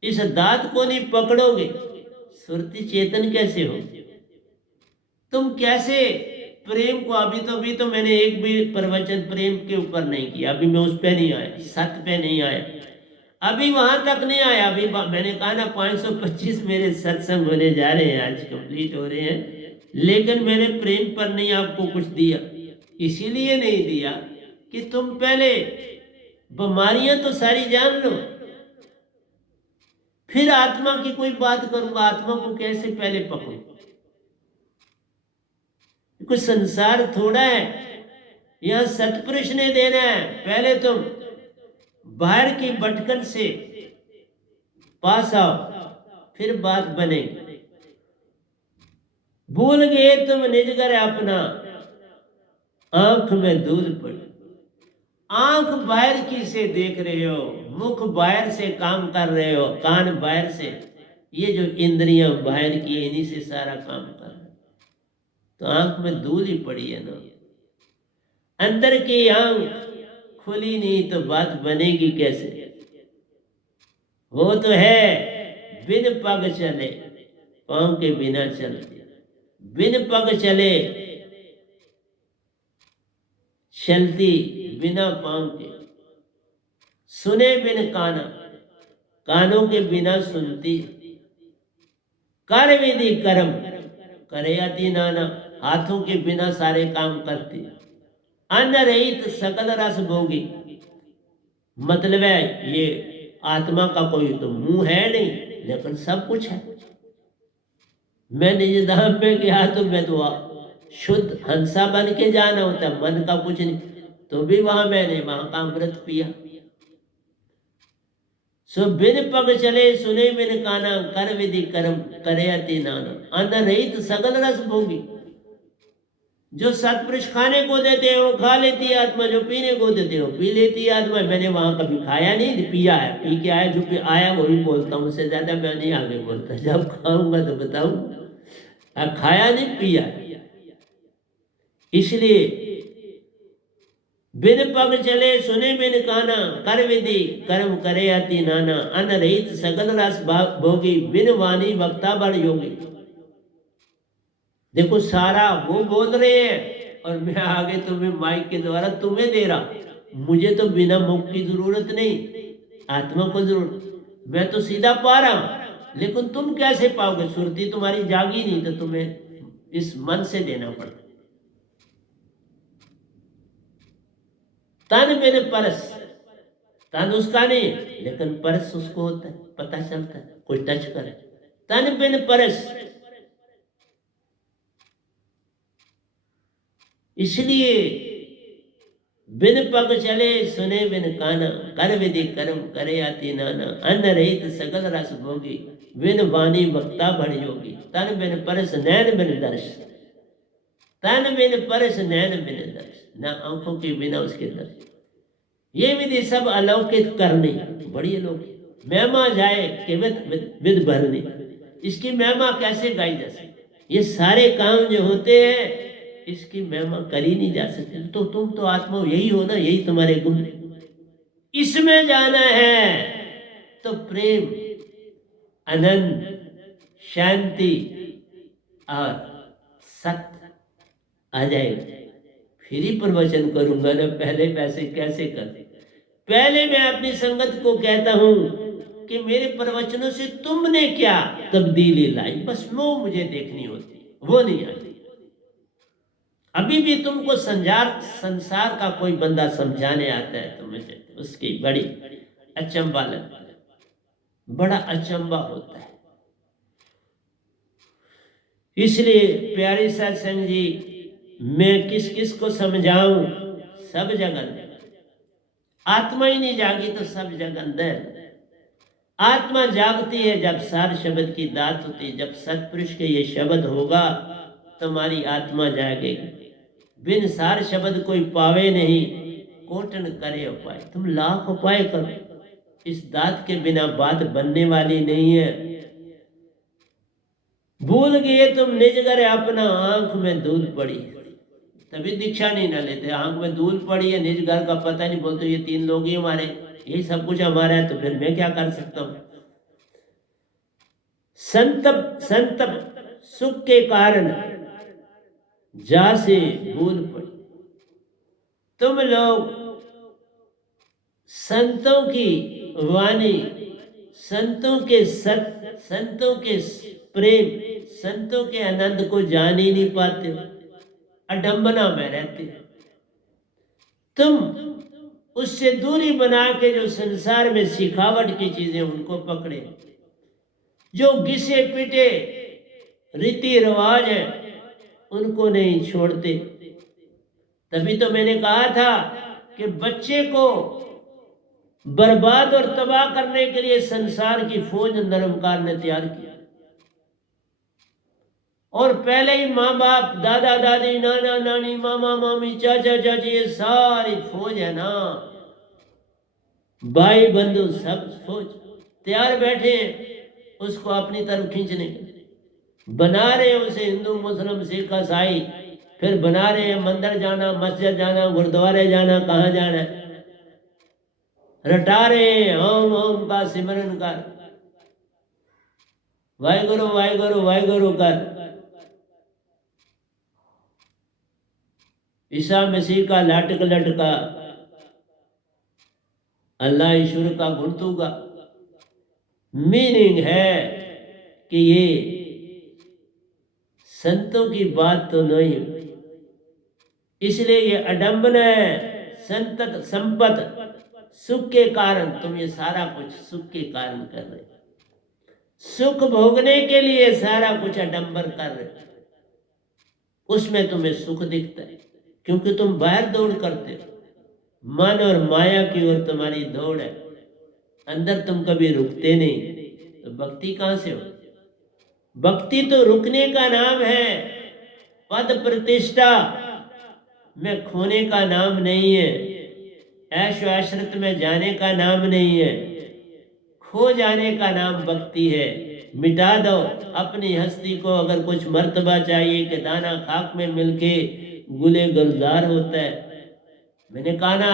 इस दांत को नहीं पकड़ोगे, सुरती चेतन कैसे हो तुम? कैसे प्रेम को, अभी तो मैंने एक भी प्रवचन प्रेम के ऊपर नहीं किया, अभी मैं उस पे नहीं आया, सत्य पे नहीं आया, अभी वहां तक नहीं आया। अभी मैंने कहा ना 525 मेरे सत्संग होने जा रहे हैं, आज कंप्लीट हो रहे हैं, लेकिन मैंने प्रेम पर नहीं आपको कुछ दिया। इसीलिए नहीं दिया कि तुम पहले बीमारियां तो सारी जान लो, फिर आत्मा की कोई बात करूंगा। आत्मा को कैसे पहले पकड़ो? कुछ संसार थोड़ा है, यह सतपुरुष ने देना है। पहले तुम बाहर की भटकन से पास आओ, फिर बात बनेगी। भूल गए तुम निज घर अपना, आंख में धूल पड़ी। आंख बाहर की से देख रहे हो, मुख बाहर से काम कर रहे हो, कान बाहर से, ये जो इंद्रियां बाहर की, इन्हीं से सारा काम कर रहे हो, तो आंख में धूल ही पड़ी है ना। अंदर की आंख खुली नहीं तो बात बनेगी कैसे? वो तो है बिन पग चले, पांव के बिना चलते, बिन पग चले चलती बिना पांव के, सुने बिन काना, कानों के बिना सुनती, कर विधि कर्म करे अति नाना, हाथों के बिना सारे काम करती, अन्न रहित सकल रस भोगी। मतलब है ये आत्मा का कोई तो मुंह है नहीं, लेकिन सब कुछ है। मैं निज धाम में गया तो मैं तो शुद्ध हंसा बन के जाना होता, मन का कुछ नहीं, तो भी वहां मैंने वहां का अमृत पिया। सो बिन पग चले सुने बिन काना, कर विधि कर्म करे अति नाना, अन्न रहित सकल रस भोगी। जो सतपुरुष खाने को देते हैं वो खा लेती है आत्मा, जो पीने को देते हैं वो पी लेती है आत्मा। मैंने वहां कभी खाया नहीं, पिया है, पी के आया, जो आया वही बोलता हूँ, उससे ज्यादा मैं नहीं आगे बोलता। जब खाऊंगा तो बताऊंगा, खाया नहीं पिया। इसलिए बिन पग चले सुने बिन काना, कर विधि कर्म करे अति नाना, अन्न रहित सकल रस भोगी, बिन वाणी वक्ता बड़ योगी। देखो सारा वो बोल रहे हैं और मैं आगे तुम्हें माइक के द्वारा तुम्हें दे रहा। मुझे तो बिना मुख की जरूरत नहीं, आत्मा को जरूरत। मैं तो सीधा पा रहा हूं, लेकिन तुम कैसे पाओगे? सुरती तुम्हारी जागी नहीं, तो तुम्हें इस मन से देना पड़ता। तन बिन परस, तन उसका नहीं लेकिन परस उसको होता है, पता चलता है, कोई टच करे। तन बिन परस, इसलिए बिन पग चले सुने बिन काना, कर विधि कर्म करे अति नाना, अन्न रहित सकल रस भोगी, बिन वाणी वक्ता बड़ योगी। तन बिन परस नैन बिन दर्श, तन बिन परस नैन बिन दर्श, ना आंखों के बिना उसके दर्श। ये विधि सब अलौकिक करनी, बड़ी अलौकिक। महिमा जाए के विद भरनी, इसकी महिमा कैसे गाई जा सकती? ये सारे काम जो होते हैं इसकी महिमा करी नहीं जा सकती। तो तुम तो आत्मा यही हो ना, यही तुम्हारे गुण। इसमें जाना है तो प्रेम, आनंद, शांति और सत्य आ जाएगा। फिर ही प्रवचन करूंगा ना, पहले पैसे कैसे कर? पहले मैं अपनी संगत को कहता हूं कि मेरे प्रवचनों से तुमने क्या तब्दीली लाई, बस वो मुझे देखनी होती, वो नहीं आती। अभी भी तुमको संसार का कोई बंदा समझाने आता है तो मुझे उसकी बड़ी अचंबा लगता है, बड़ा अचंबा होता है। इसलिए प्यारे सत्संग जी, मैं किस किस को समझाऊं? सब जगह आत्मा ही नहीं जागी तो सब जगह अंदर। आत्मा जागती है जब सार शब्द की दात होती है, जब सतपुरुष के ये शब्द होगा तुम्हारी आत्मा जागेगी। बिन सार शब्द कोई पावे नहीं, कोटन करे उपाय। तुम लाख उपाय करो, इस दात के बिना बात बनने वाली नहीं है। भूल गए तुम निज घर अपना, आंख में दूध पड़ी, तभी दीक्षा नहीं ना लेते। आंख में दूध पड़ी है, निज घर का पता नहीं, बोलते ये 3 लोग ही हमारे, यही सब कुछ हमारा है, तो फिर मैं क्या कर सकता हूं? संतप सुख के कारण जा से भूल पड़ी। तुम लोग संतों की वाणी, संतों के सत्य, संतों के प्रेम, संतों के आनंद को जान ही नहीं पाते, अडंबना में रहते। तुम उससे दूरी बना के जो संसार में सिखावट की चीजें उनको पकड़े, जो घिसे पिटे रीति रिवाज है उनको नहीं छोड़ते। तभी तो मैंने कहा था कि बच्चे को बर्बाद और तबाह करने के लिए संसार की फौज निरंकार ने तैयार किया। और पहले ही माँ बाप, दादा दादी, नाना नानी, मामा मामी, चाचा चाची, ये सारी फौज है ना, भाई बंधु सब फौज तैयार बैठे हैं उसको अपनी तरफ खींचने के। बना रहे हैं उसे हिंदू, मुस्लिम, सिख, ईसाई, फिर बना रहे हैं मंदिर जाना, मस्जिद जाना, गुरुद्वारे जाना, कहाँ जाना है, रटा रहे हैं ओम ओम का सिमरन कर, वाहिगुरु वाहिगुरु वाहिगुरु कर। ईसा मसीह का लाटक लटका, अल्लाह ईश्वर का गुण तूगा। मीनिंग है कि ये संतों की बात तो नहीं, इसलिए ये अडंबना है। संतत संपत सुख के कारण, तुम ये सारा कुछ सुख के कारण कर रहे, सुख भोगने के लिए सारा कुछ अडंबर कर रहे, उसमें तुम्हें सुख दिखता है क्योंकि तुम बाहर दौड़ करते हो। मन और माया की ओर तुम्हारी दौड़ है, अंदर तुम कभी रुकते नहीं, तो भक्ति कहां से हो? भक्ति तो रुकने का नाम है, पद प्रतिष्ठा में खोने का नाम नहीं है, ऐश आश्रित में जाने का नाम नहीं है, खो जाने का नाम भक्ति है। मिटा दो अपनी हस्ती को, अगर कुछ मर्तबा चाहिए कि दाना खाक में मिलके गुले गुलजार होता है। मैंने कहा ना,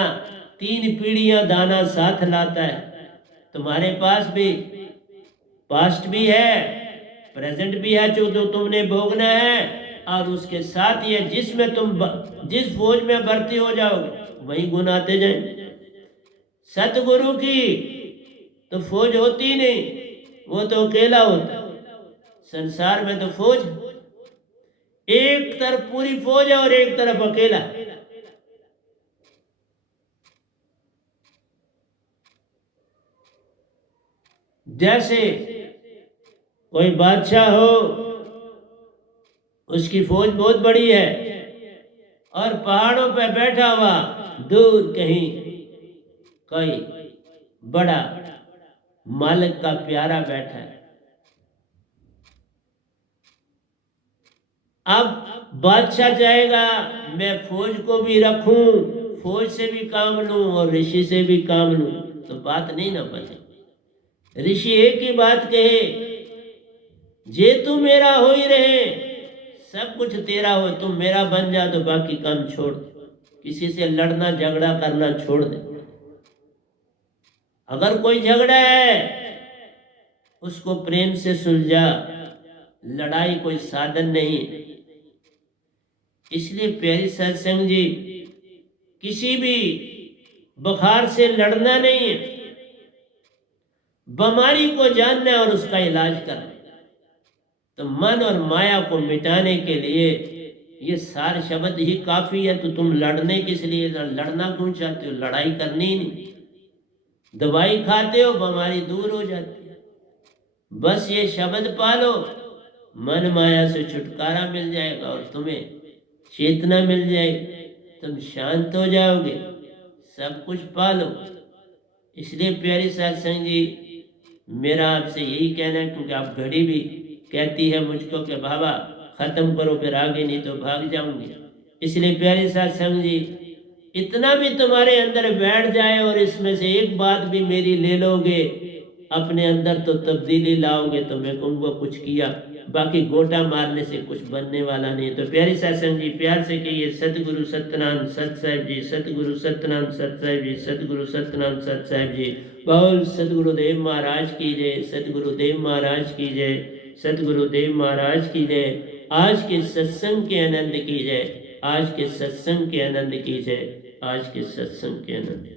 3 पीढ़ियां दाना साथ लाता है। तुम्हारे पास भी पास्ट भी है, प्रेजेंट भी है जो तुमने भोगना है, और उसके साथ ये जिसमें तुम जिस फौज में भर्ती हो जाओगे वही गुण आते जाएंगे। सतगुरु की तो फौज होती नहीं, वो तो अकेला होता। संसार में तो फौज, एक तरफ पूरी फौज है और एक तरफ अकेला। जैसे कोई बादशाह हो, उसकी फौज बहुत बड़ी है और पहाड़ों पे बैठा हुआ दूर कहीं कोई बड़ा मालिक का प्यारा बैठा है। अब बादशाह चाहेगा मैं फौज को भी रखूं, फौज से भी काम लूं और ऋषि से भी काम लूं, तो बात नहीं ना बने। ऋषि एक ही बात कहे जे तू मेरा हो ही रहे, सब कुछ तेरा हो, तुम मेरा बन जा तो बाकी काम छोड़ दे, किसी से लड़ना झगड़ा करना छोड़ दे। अगर कोई झगड़ा है उसको प्रेम से सुलझा, लड़ाई कोई साधन नहीं। इसलिए प्यारी सत्संग जी, किसी भी बुखार से लड़ना नहीं है, बीमारी को जानना है और उसका इलाज करना। तो मन और माया को मिटाने के लिए ये सार शब्द ही काफी है। तो तुम लड़ने किस लिए, लड़ना क्यों चाहते हो? लड़ाई करनी ही नहीं, दवाई खाते हो बीमारी दूर हो जाती है। बस ये शब्द पालो, मन माया से छुटकारा मिल जाएगा और तुम्हें चेतना मिल जाएगी, तुम शांत हो जाओगे, सब कुछ पालो। इसलिए प्यारी सत्संग जी, मेरा आपसे यही कहना है, क्योंकि आप घड़ी भी कहती है मुझको कि बाबा खत्म करो फिर आगे नहीं तो भाग जाऊंगी। इसलिए प्यारी सत्संग जी, इतना भी तुम्हारे अंदर बैठ जाए और इसमें से एक बात भी मेरी ले लोगे अपने अंदर तो तब्दीली लाओगे, तो मैं कहूँगा कुछ किया। बाकी गोटा मारने से कुछ बनने वाला नहीं। तो प्यारी सत्संग जी, प्यार से कहिए सतगुरु सतनाम सत साहिब जी, सतगुरु सतनाम सत साहिब जी, सतगुरु सतनाम सत साहिब जी। बोल सतगुरुदेव महाराज की जय, सतगुरुदेव महाराज की जय, सतगुरुदेव महाराज की जय। आज के सत्संग के आनंद की जय, आज के सत्संग के आनंद की जय, आज के सत्संग के आनंद।